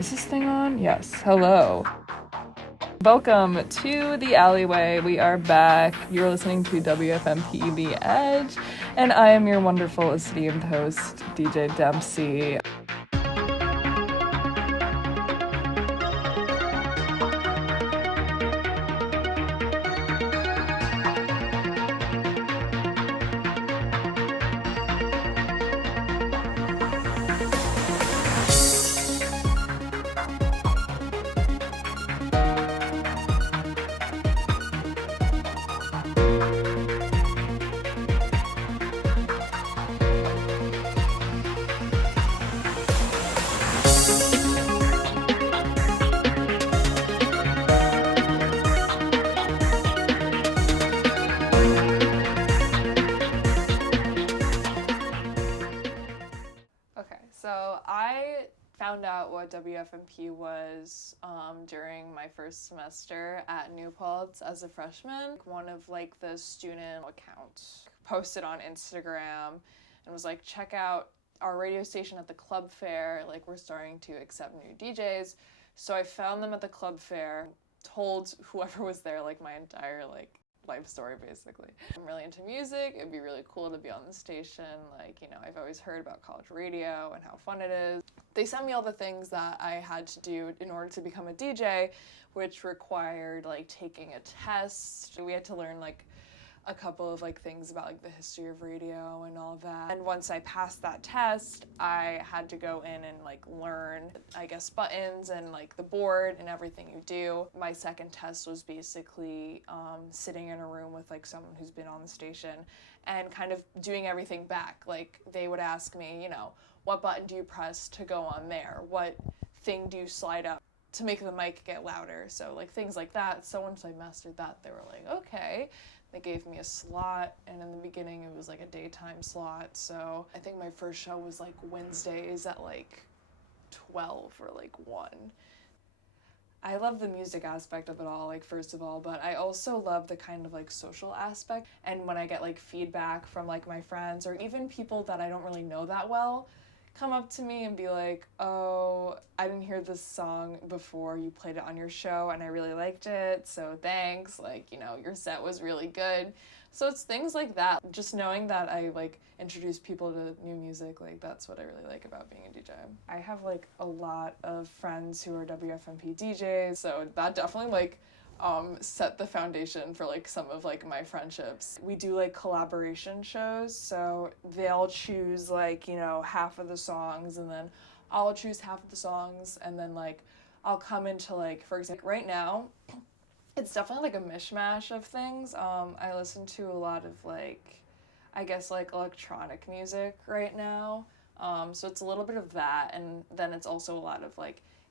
Is this thing on? Yes. Hello. Welcome to the Alleyway. We are back. You're listening to WFMP The Edge, and I am your wonderful, esteemed host, DJ Dempsey. Found out what WFMP was during my first semester at New Paltz as a freshman. One of the student accounts posted on Instagram and was like, check out our radio station at the club fair, we're starting to accept new DJs. So I found them at the club fair, told whoever was there my entire life story basically. I'm really into music. It'd be really cool to be on the station. I've always heard about college radio and how fun it is. They sent me all the things that I had to do in order to become a DJ, which required taking a test. We had to learn a couple of things about the history of radio and all that. And once I passed that test, I had to go in and learn, buttons and the board and everything you do. My second test was basically sitting in a room with someone who's been on the station and kind of doing everything back. They would ask me, what button do you press to go on there? What thing do you slide up to make the mic get louder? So things like that. So once I mastered that, they were like, okay. They gave me a slot, and in the beginning it was a daytime slot. So I think my first show was Wednesdays at 12 or 1. I love the music aspect of it all, first of all, but I also love the kind of social aspect. And when I get feedback from my friends or even people that I don't really know that well come up to me and be like, oh, I didn't hear this song before you played it on your show and I really liked it, so thanks, your set was really good. So it's things like that. Just knowing that I introduce people to new music, that's what I really like about being a DJ. I have a lot of friends who are WFMP DJs, so that definitely set the foundation for some of my friendships. We do collaboration shows, so they'll choose half of the songs, and then I'll choose half of the songs, and then I'll come into for example, right now it's definitely a mishmash of things. I listen to a lot of electronic music right now, so it's a little bit of that, and then it's also a lot of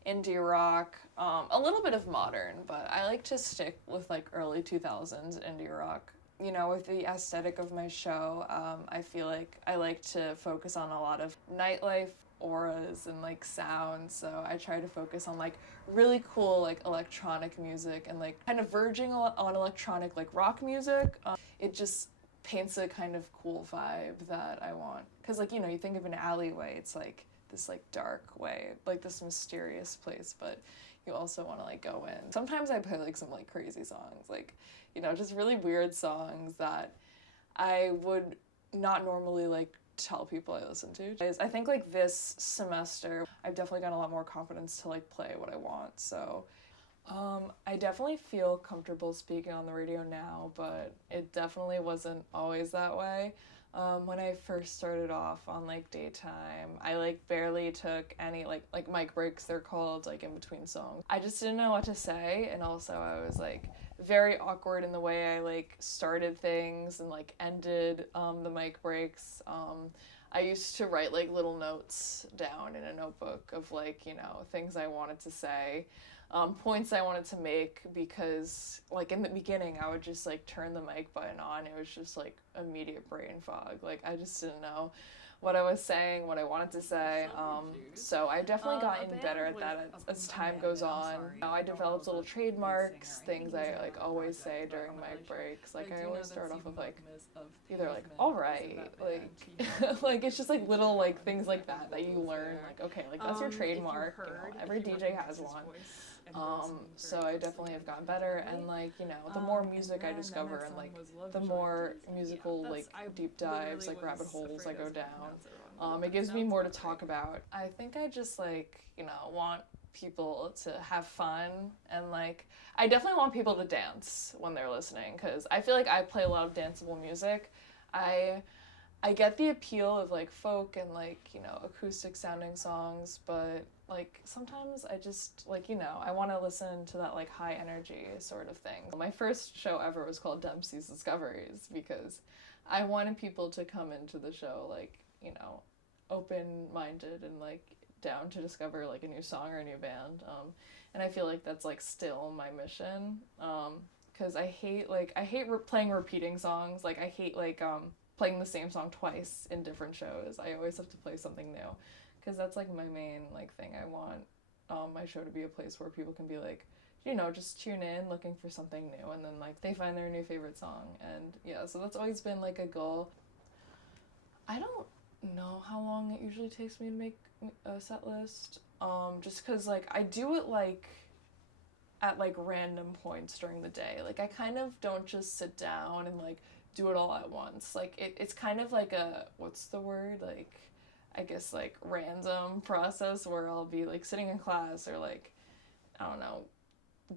indie rock, a little bit of modern, but I like to stick with early 2000s indie rock. With the aesthetic of my show, I feel I like to focus on a lot of nightlife auras and sounds, so I try to focus on really cool electronic music and kind of verging on electronic rock music. It just paints a kind of cool vibe that I want, because you think of an alleyway, it's this dark way, this mysterious place, but you also want to go in. Sometimes I play some crazy songs, just really weird songs that I would not normally tell people I listen to. I think this semester I've definitely got a lot more confidence to play what I want. So I definitely feel comfortable speaking on the radio now, but it definitely wasn't always that way. When I first started off on daytime, I barely took any mic breaks, they're called, in between songs. I just didn't know what to say, and also I was very awkward in the way I started things and ended the mic breaks. I used to write little notes down in a notebook of things I wanted to say, points I wanted to make, because in the beginning I would just turn the mic button on. It was just immediate brain fog. I just didn't know what I was saying, what I wanted to say. So I've definitely gotten better at that as time goes on. I developed little trademarks, things I like always say during my breaks. Like I always start off with like either like all right, like like it's just like little like things like that you learn. Like okay, like that's your trademark. You know, every DJ has one. So I definitely have gotten better, and like, you know, the more music I discover and like the more musical like deep dives, like rabbit holes I go down, it gives me more to talk about. I think I just like, you know, want people to have fun, and like I definitely want people to dance when they're listening, because I feel like I play a lot of danceable music. I get the appeal of like folk and like, you know, acoustic sounding songs, but like sometimes I just like, you know, I want to listen to that like high energy sort of thing. My first show ever was called Dempsey's Discoveries, because I wanted people to come into the show like, you know, open-minded and like down to discover like a new song or a new band. And I feel like that's like still my mission, because I hate playing repeating songs. Like I hate like playing the same song twice in different shows. I always have to play something new, because that's like my main like thing. I want my show to be a place where people can be like, you know, just tune in looking for something new, and then like they find their new favorite song. And yeah, so that's always been like a goal. I don't know how long it usually takes me to make a set list, just because like I do it like at like random points during the day. Like I kind of don't just sit down and like do it all at once. Like it's kind of like a, what's the word, like I guess like random process, where I'll be like sitting in class or like, I don't know,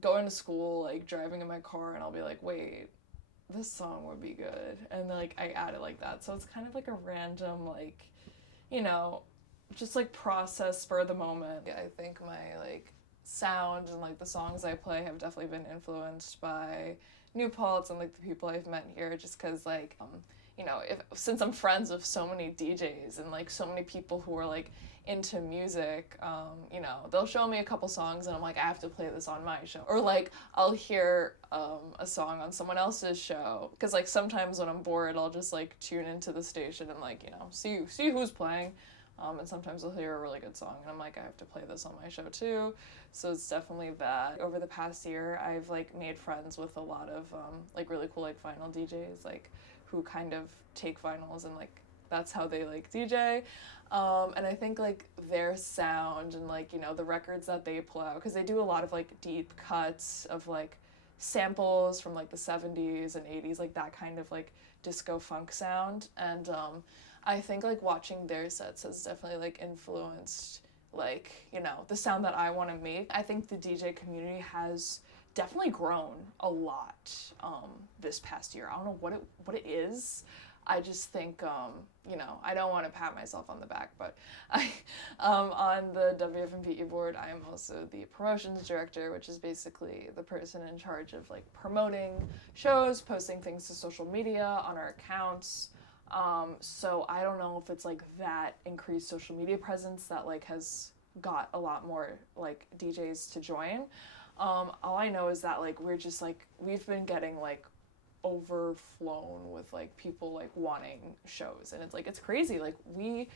going to school, like driving in my car, and I'll be like, wait, this song would be good, and like I add it like that. So it's kind of like a random, like, you know, just like process, spur of the moment. I think my like sound and like the songs I play have definitely been influenced by New Paltz and like the people I've met here, just because like you know, since I'm friends with so many DJs and like so many people who are like into music, you know, they'll show me a couple songs and I'm like, I have to play this on my show. Or like I'll hear a song on someone else's show, because like sometimes when I'm bored I'll just like tune into the station and like, you know, see who's playing. And sometimes I'll hear a really good song and I'm like, I have to play this on my show too. So it's definitely that. Over the past year, I've like made friends with a lot of like really cool like vinyl DJs, like who kind of take vinyls and like that's how they like DJ. And I think like their sound and like, you know, the records that they pull out, because they do a lot of like deep cuts of like samples from like the 70s and 80s, like that kind of like disco funk sound. And I think like watching their sets has definitely like influenced like, you know, the sound that I want to make. I think the DJ community has definitely grown a lot this past year. I don't know what it is. I just think, you know, I don't want to pat myself on the back, but I, on the WFMPE board, I'm also the promotions director, which is basically the person in charge of like promoting shows, posting things to social media on our accounts. So I don't know if it's like that increased social media presence that like has got a lot more like DJs to join. All I know is that like we've been getting like overflown with like people like wanting shows, and it's crazy. Like we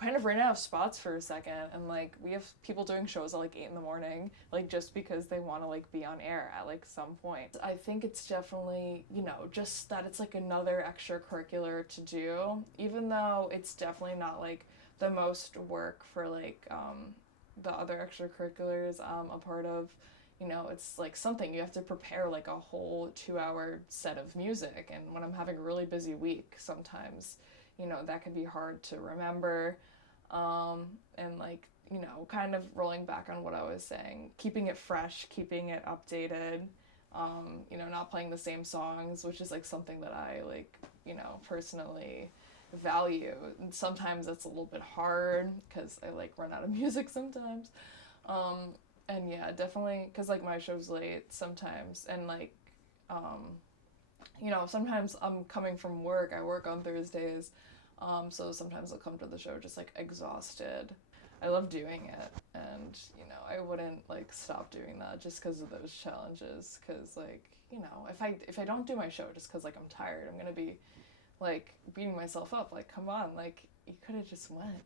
kind of ran out of spots for a second, and like we have people doing shows at like 8 a.m, like just because they want to like be on air at like some point. I think it's definitely, you know, just that it's like another extracurricular to do, even though it's definitely not like the most work for like the other extracurriculars I'm a part of. You know, it's like something you have to prepare like a whole 2-hour set of music, and when I'm having a really busy week, sometimes, you know, that can be hard to remember. And like, you know, kind of rolling back on what I was saying, keeping it fresh, keeping it updated, you know, not playing the same songs, which is like something that I like, you know, personally value. And sometimes it's a little bit hard because I like run out of music sometimes. And yeah, definitely, because like my show's late sometimes, and like, you know, sometimes I'm coming from work, I work on Thursdays, so sometimes I'll come to the show just like exhausted. I love doing it, and you know, I wouldn't like stop doing that just because of those challenges, because like, you know, if I don't do my show just because like I'm tired, I'm gonna be like beating myself up, like come on, like You could have just went.